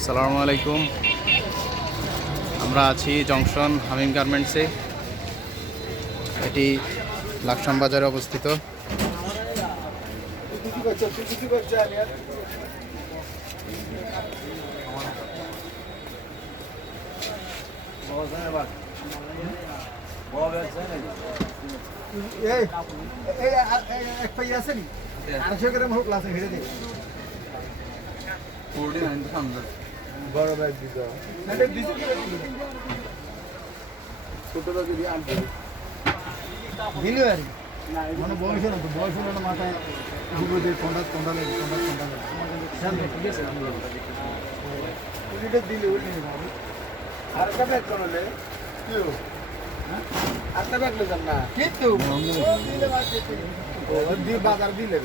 আসসালামু আলাইকুম। আমরা আছি জংশন হামিম গার্মেন্টসে। এটি লাকসাম বাজারে অবস্থিত। বড় ব্যাগ দিতে ছোটটা যদি আনতে দিলে আর মানে বয়স না তো বয়স হলো না মাথায় ঘুরো দিয়ে ঠান্ডা লাগে ঠিক আছে উল্টে দিলে উল্টে আর একটা ব্যাগ করলে কেউ একটা ব্যাগ নেন না কিন্তু দিলে বাজার দিলে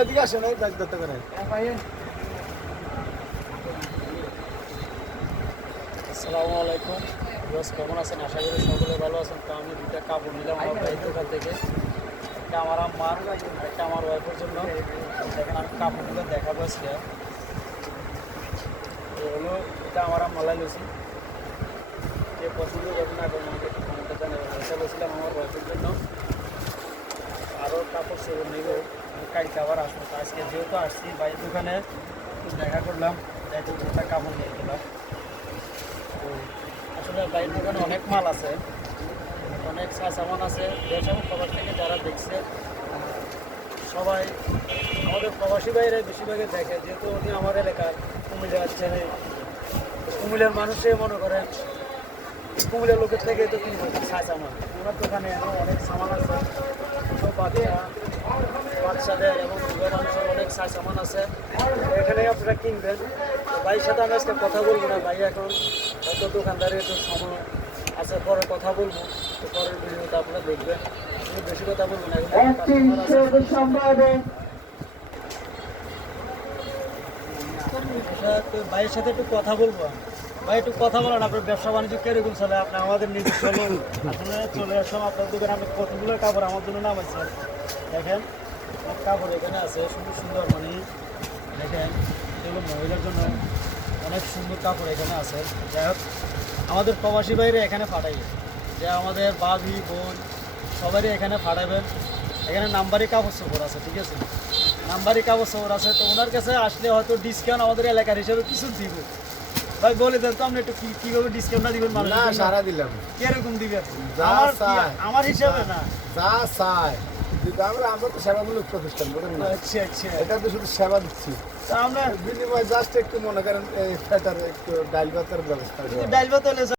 এদিকে আসেন এই ব্যাগ ধরতে করে আসসালামু আলাইকুম। রোজ কেমন আছেন? আশা করি সকলে ভালো আছেন। তো আমি দুটা কাপড় নিলাম আমার ভাইয়ের দোকান থেকে, একটা আমার আম্মার, একটা আমার ওয়াইফের জন্য। দেখেন আমি কাপড়গুলো দেখাবো আজকে। হলো এটা আমার আম্মালাই লুচি, যে পছন্দ করবেন না করবেন আমাকে কমেন্টে জানাবেন। এটা বলছিলাম আমার ওয়াইফের জন্য। আরও কাপড় চোপড় নেব, আমি কালকে আবার আসবো। তো আজকে যেহেতু আসছি ভাইয়ের দোকানে দেখা করলাম, তাই দুটা কাপড় নিয়ে গেলাম। তো আসলে বাইরের দোকানে অনেক মাল আছে, অনেক সামান আছে। দেশ এবং প্রবাস থেকে যারা দেখছে সবাই আমাদের প্রবাসী বাইরে বেশিরভাগই দেখে, যেহেতু উনি আমার এলাকার কুমিল্লার ছেলে। কুমিল্লার মানুষে মনে করেন কুমিল্লার লোকের থেকে তো কিনবে সামান। ওনার দোকানে অনেক সামান আছে, ছোটো বাচ্চাদের এবং যুব মানুষের অনেক সামান আছে। এখানে আপনারা কিনবেন। তো ভাইয়ের সাথে আমি আজকে কথা বলবো না, ভাই এখন হয়তো দোকানদারের একটু সময় আছে, পরে কথা বলবো। তো পরের ভিডিওটা আপনারা দেখবেন, আমি বেশি কথা বলবো না। তো ভাইয়ের সাথে একটু কথা বলবো। ভাই একটু কথা বলেন, আপনার ব্যবসা বাণিজ্য কিরকম চলে? আপনি আমাদের নিজস্ব লোক, আসলে চলে আসলাম আপনার দোকানে। আপনি কতগুলো কাপড় আমার জন্য নামাইছেন। দেখেন কাপড় এখানে আছে সুন্দর সুন্দর, মানে দেখেন এগুলো মহিলার জন্য অনেক সুন্দর কাপড় এখানে আছে। যাই হোক, আমাদের প্রবাসী বাইরে এখানে পাঠাই, যে আমাদের ভাবি বোন সবারই এখানে পাঠাবেন। এখানে নাম্বারই কাপড় চোপড় আছে, ঠিক আছে, নাম্বারই কাপড় চোপড় আছে। তো ওনার কাছে আসলে হয়তো ডিসকাউন্ট আমাদের এলাকার হিসেবে কিছু দিব। ভাই বলে দেন তো আপনি একটু কিভাবে ডিসকাউন্টটা দিবেন? মানুষ না সারা দিলাম কিরকম দিবেন? যা চায় আমার হিসাবে না, যা চায় আমরা তো সেবামূলক প্রতিষ্ঠান বলেন না, আচ্ছা আচ্ছা এটা তো শুধু সেবা দিচ্ছি, তা আমরা বিনিময় জাস্ট একটু মনে করেন এই ফ্যাটার একটু ডাল ভাতের ব্যবস্থা ডাইল ভাত হলে